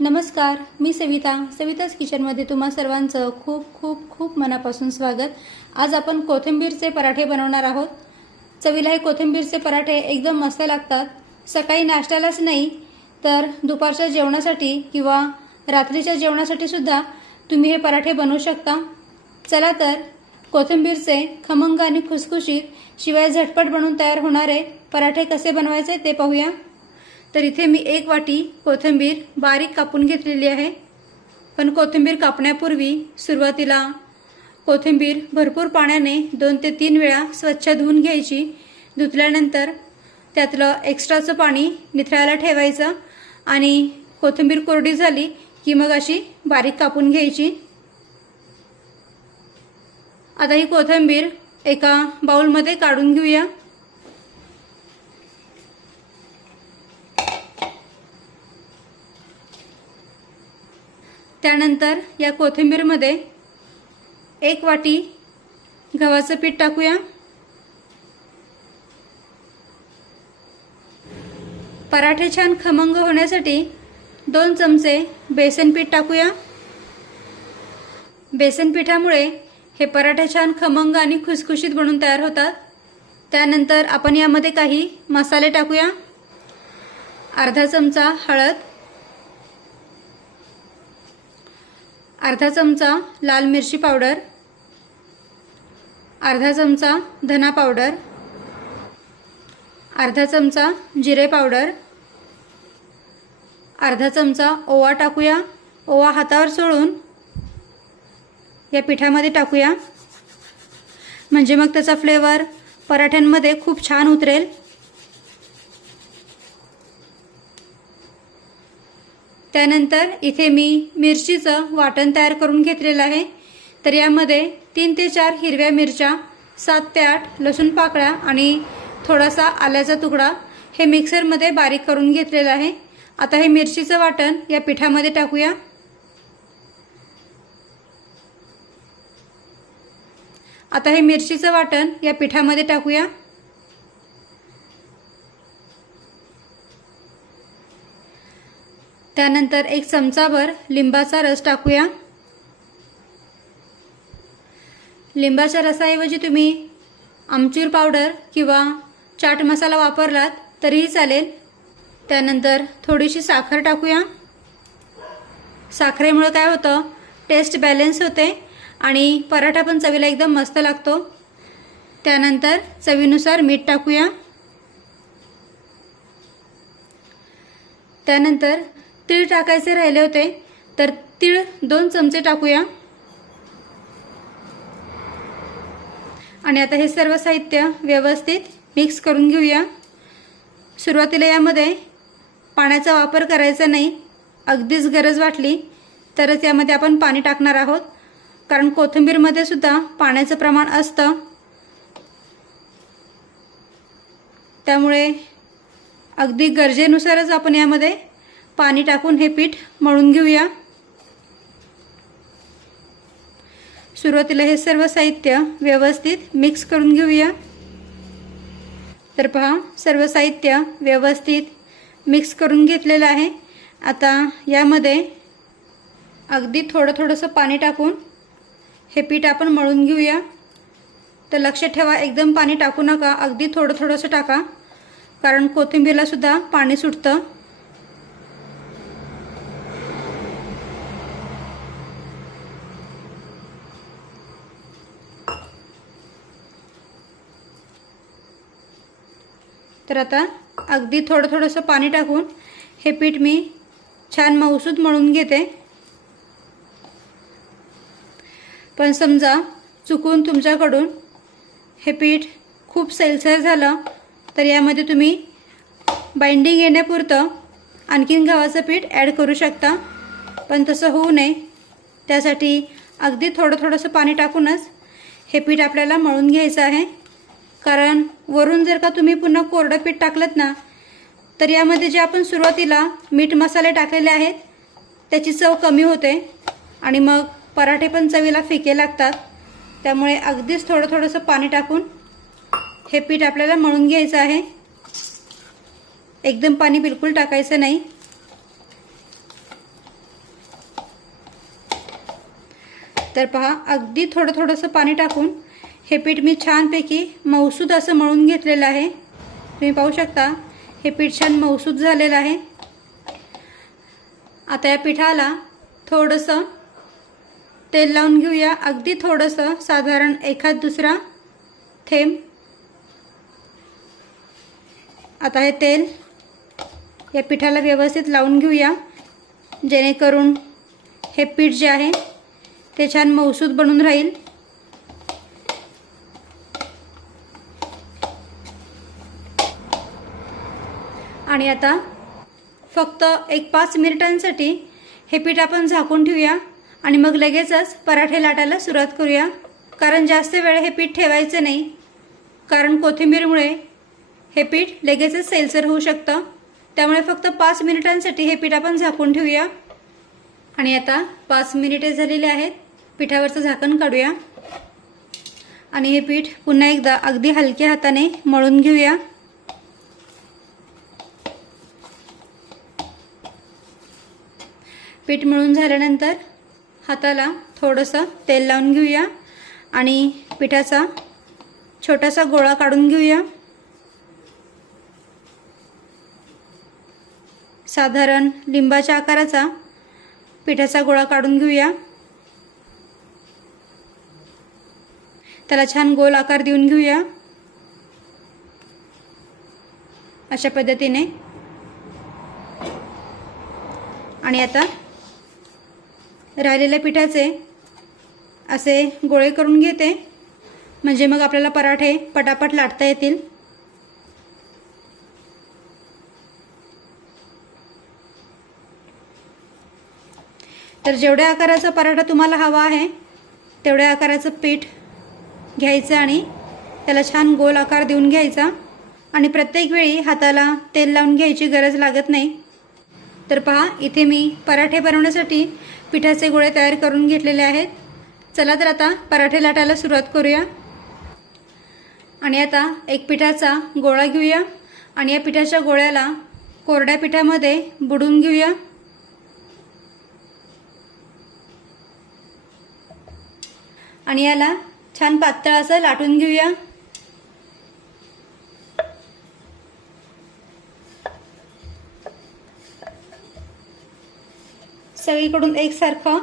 नमस्कार, मी सविताच किचनमध्ये तुम्हा सर्वांचं खूप खूप खूप मनापासून स्वागत। आज आपण कोथिंबीरचे पराठे बनवणार आहोत। चवीला हे कोथिंबीरचे पराठे एकदम मस्त लागतात। सकाळी नाश्त्यालाच नाही तर दुपारच्या जेवणासाठी किंवा रात्रीच्या जेवणासाठी सुद्धा तुम्ही हे पराठे बनवू शकता। चला तर कोथिंबीरचे खमंग आणि खुसखुशीत शिवाय झटपट बनवून तयार होणारे पराठे कसे बनवायचे ते पाहूया। तर इथे मी 1 वाटी कोथिंबीर बारीक कापून घेतलेली आहे। पण कोथिंबीर कापण्यापूर्वी सुरुवातीला कोथिंबीर भरपूर पाण्याने 2 ते 3 वेळा स्वच्छ धुवून घ्यायची। धुतल्यानंतर त्यातलं एक्स्ट्राचं पाणी निथळायला ठेवायचं आणि कोथिंबीर कोरडी झाली की मग अशी बारीक कापून घ्यायची। आता ही कोथिंबीर एका बाउलमध्ये काढून घेऊया। त्यानंतर या कोथिंबीरमध्ये 1 वाटी गव्हाचं पीठ टाकूया। पराठे छान खमंग होण्यासाठी 2 चमचे बेसन पीठ टाकूया। बेसन पिठामुळे हे पराठे छान खमंग आणि खुसखुशीत बनून तयार होतात। त्यानंतर आपण यामध्ये काही मसाले टाकूया। अर्धा चमचा हळद, अर्धा चमचा लाल मिरची पावडर, अर्धा चमचा धना पावडर, अर्धा चमचा जिरे पावडर, अर्धा चमचा ओवा टाकूया। ओवा हातावर चोळून या पिठामध्ये टाकूया, म्हणजे मग त्याचा फ्लेवर पराठ्यांमध्ये खूप छान उतरेल। त्यानंतर इथे मी मिरचीचं वाटण तयार करून घेतलेलं आहे। तर यामध्ये 3 ते 4 हिरव्या मिरच्या, 7 ते 8 लसूण पाकळ्या आणि थोडासा आल्याचा तुकडा हे मिक्सरमध्ये बारीक करून घेतलेलं आहे। आता हे मिरचीचं वाटण या पिठामध्ये टाकूया। आता हे मिरचीचं वाटण या पिठामध्ये टाकूया। त्यानंतर 1 चमचाभर लिंबाचा रस टाकूया। लिंबाच्या रसाऐवजी तुम्ही आमचूर पावडर किंवा चाट मसाला वापरलात तरीही चालेल। त्यानंतर थोडीशी साखर टाकूया। साखरेमुळे काय होतं, टेस्ट बॅलन्स होते आणि पराठा पण चवीला एकदम मस्त लागतो। त्यानंतर चवीनुसार मीठ टाकूया। त्यानंतर तीळ टाकायचे राहिले होते तर तीळ 2 चमचे टाकूया। आणि आता हे सर्व साहित्य व्यवस्थित मिक्स करून घेऊया। सुरुवातीला यामध्ये पाण्याचा वापर करायचा नाही, अगदीच गरज वाटली तरच यामध्ये आपण पाणी टाकणार आहोत, कारण कोथिंबीरमध्ये सुद्धा पाण्याचं प्रमाण असतं। त्यामुळे अगदी गरजेनुसारच आपण यामध्ये पाणी टाकून हे पीठ मळून घेऊया। सुरुवातीला हे सर्व साहित्य व्यवस्थित मिक्स करून घेऊया। तर पहा, सर्व साहित्य व्यवस्थित मिक्स करून घेतलेलं आहे। आता यामध्ये अगदी थोडंसं पाणी टाकून हे पीठ आपण मळून घेऊया। तर लक्ष ठेवा, एकदम पाणी टाकू नका, अगदी थोडंसं टाका, कारण कोथिंबीरला सुद्धा पाणी सुटतं। तर आता अगदी थोडंसं पाणी टाकून हे पीठ मी छान मऊसूत मळून घेते। पण समजा चुकून तुमच्याकडून हे पीठ खूप सैलसर झालं तर यामध्ये तुम्ही बाइंडिंग येण्यापुरतं आणखीन गव्हाचं पीठ ॲड करू शकता। पण तसं होऊ नये त्यासाठी अगदी थोडंसं पाणी टाकूनच हे पीठ आपल्याला मळून घ्यायचं आहे। कारण वरून जर का तुम्ही पुन्हा कोरडं पीठ टाकलत ना तर यामध्ये जे आपण सुरुवातीला मीठ मसाले टाकलेले आहेत त्याची चव कमी होते आणि मग पराठे पण चवीला फिके लागतात। त्यामुळे अगदीच थोडंसं पाणी टाकून हे पीठ आपल्याला मळून घ्यायचं आहे। एकदम पाणी बिलकुल टाकायचं नाही। तर पहा, अगदी थोडं थोडंसं पाणी टाकून हे पीठ मी छानपैकी मऊसूद असं मळून घेतलेलं आहे। तुम्ही पाहू शकता हे पीठ छान मऊसूद झालेलं आहे। आता या पिठाला थोडंसं तेल लावून घेऊया, अगदी थोडंसं, साधारण एखाद दुसरा थेंब। आता हे तेल या पिठाला व्यवस्थित लावून घेऊया, जेणेकरून हे पीठ जे आहे ते छान मऊसूद बनून राहील। आणि आता फक्त 1-5 मिनिटांसाठी हे पीठ आपण झाकून ठेवूया आणि मग लगेचच पराठे लाटायला सुरुवात करूया। कारण जास्त वेळ हे पीठ ठेवायचं नाही, कारण कोथिंबीरमुळे हे पीठ लगेचच सैलसर होऊ शकतं। त्यामुळे फक्त 5 मिनिटांसाठी हे पीठ आपण झाकून ठेवूया। आणि आता 5 मिनिटे झालेली आहेत। पिठावरचं झाकण काढूया आणि हे पीठ पुन्हा एकदा अगदी हलक्या हाताने मळून घेऊया। पीठ मळून झाल्यानंतर हाताला थोडंसं तेल लावून घेऊया आणि पिठाचा छोटासा गोळा काढून घेऊया। साधारण लिंबाच्या आकाराचा पिठाचा गोळा काढून घेऊया। त्याला छान गोल आकार देऊन घेऊया, अशा पद्धतीने। आणि आता राहिलेल्या पिठाचे असे गोळे करून घेते, म्हणजे मग आपल्याला पराठे पटापट लाटता येतील। तर जेवढ्या आकाराचा पराठा तुम्हाला हवा आहे तेवढ्या आकाराचं पीठ घ्यायचं आणि त्याला छान गोल आकार देऊन घ्यायचा। आणि प्रत्येक वेळी हाताला तेल लावून घ्यायची गरज लागत नाही। तर पहा, इथे मी पराठे बनवण्यासाठी पिठाचे गोळे तयार करून घेतलेले आहेत। चला तर आता पराठे लाटायला सुरुवात करूया। आणि आता एक पिठाचा गोळा घेऊया आणि या पिठाच्या गोळ्याला कोरड्या पिठामध्ये बुडवून घेऊया। आणि याला छान पातळ असं लाटून घेऊया। सगळीकडून एकसारखं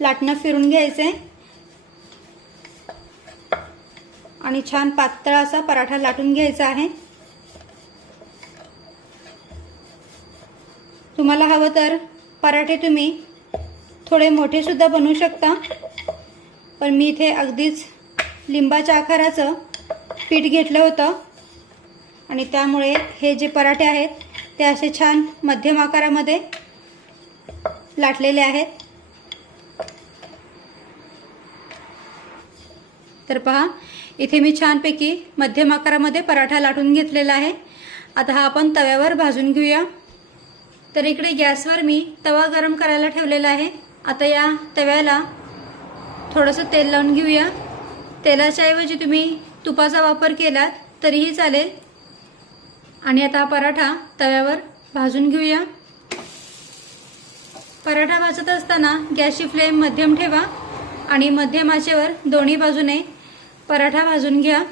लाटणं फिरून घ्यायचंय आणि छान पातळ असा पराठा लाटून घ्यायचा आहे। तुम्हाला हवं तर पराठे तुम्ही थोडे मोठे सुद्धा बनवू शकता, पण मी इथे अगदीच लिंबाच्या आकाराचं पीठ घेतलं होतं आणि त्यामुळे हे जे पराठे आहेत ते असे छान मध्यम आकारामध्ये लाटलेले आहेत। तर पहा, इथे मी छानपैकी मध्यम आकारामध्ये पराठा लाटून घेतलेला आहे। आता हा आपण तव्यावर भाजून घेऊया। तर इकडे गॅसवर मी तवा गरम करायला ठेवलेला आहे। आता या तव्याला थोडंसं तेल लावून घेऊया। तेलाच्या ऐवजी तुम्ही तुपाचा वापर केलात तरीही चालेल। आणि आता हा पराठा तव्यावर भाजून घेऊया। पराठा भाजत असताना गॅसची फ्लेम मध्यम ठेवा आणि मध्यम आचेवर दोन्ही बाजूने पराठा भाजून घ्या।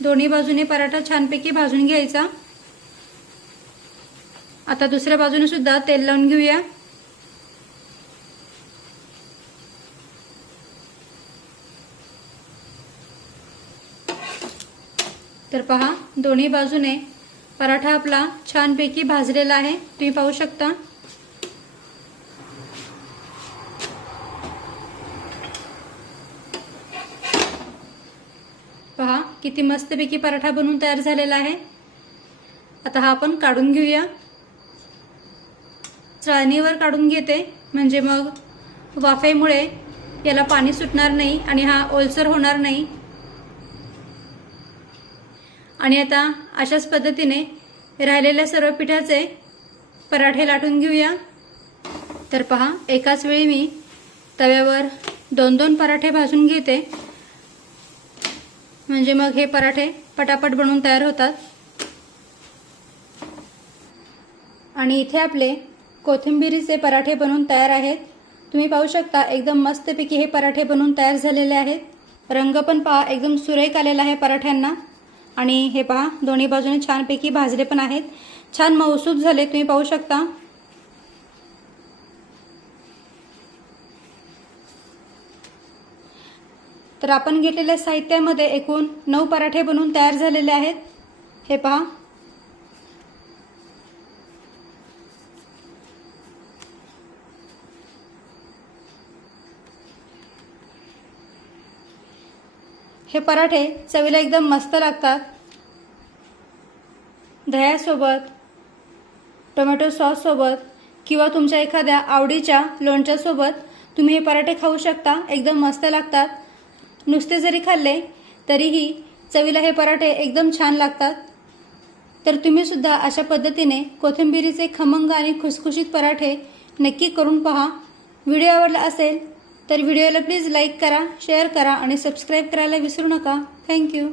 दोन्ही बाजूने पराठा छानपैकी भाजून घ्यायचा। आता दुसऱ्या बाजूने सुद्धा तेल लावून घेऊया। तर पहा, दोन्ही बाजूने पराठा आपला छानपैकी भाजलेला आहे, तुम्ही पाहू शकता। पहा किती मस्तपैकी पराठा बनवून तयार झालेला आहे। आता हा आपण काढून घेऊया। चाळणीवर काढून घेते, म्हणजे मग वाफेमुळे याला पाणी सुटणार नाही आणि हा ओलसर होणार नाही। आणि आता अशाच पद्धतीने राहिलेल्या सर्व पिठाचे पराठे लाटून घेऊया। तर पहा, एकाच वेळी मी तव्यावर 2-2 पराठे भाजून घेते, म्हणजे मग हे पराठे पटापट बनवून तयार होतात। आणि इथे आपले कोथिंबिरीचे पराठे बनवून तयार आहेत। तुम्ही पाहू शकता एकदम मस्तपैकी हे पराठे बनवून तयार झालेले आहेत। रंग पण पहा एकदम सुरेख आलेला आहे पराठ्यांना आणि हे पहा दोन्ही बाजूने छानपैकी भाजले पण आहेत, छान मऊसूत झाले तुम्ही पाहू शकता। तर आपण घेतलेल्या साहित्यामध्ये एकूण 9 पराठे बनवून तयार झालेले आहेत। हे पहा हे पराठे चवीला एकदम मस्त लागतात। दह्यासोबत, टोमॅटो सॉस सोबत किंवा तुमच्या एखाद्या आवडीच्या लोणच्यासोबत तुम्ही हे पराठे खाऊ शकता, एकदम मस्त लागतात। नुसते जरी खाल्ले तरीही चवीला हे पराठे एकदम छान लागतात। तर तुम्ही सुद्धा अशा पद्धतीने कोथिंबिरीचे खमंग आणि खुसखुशीत पराठे नक्की करून पहा। व्हिडिओ आवडला असेल तर व्हिडिओला प्लीज लाईक करा, शेअर करा आणि सबस्क्राईब करायला विसरू नका। थँक्यू।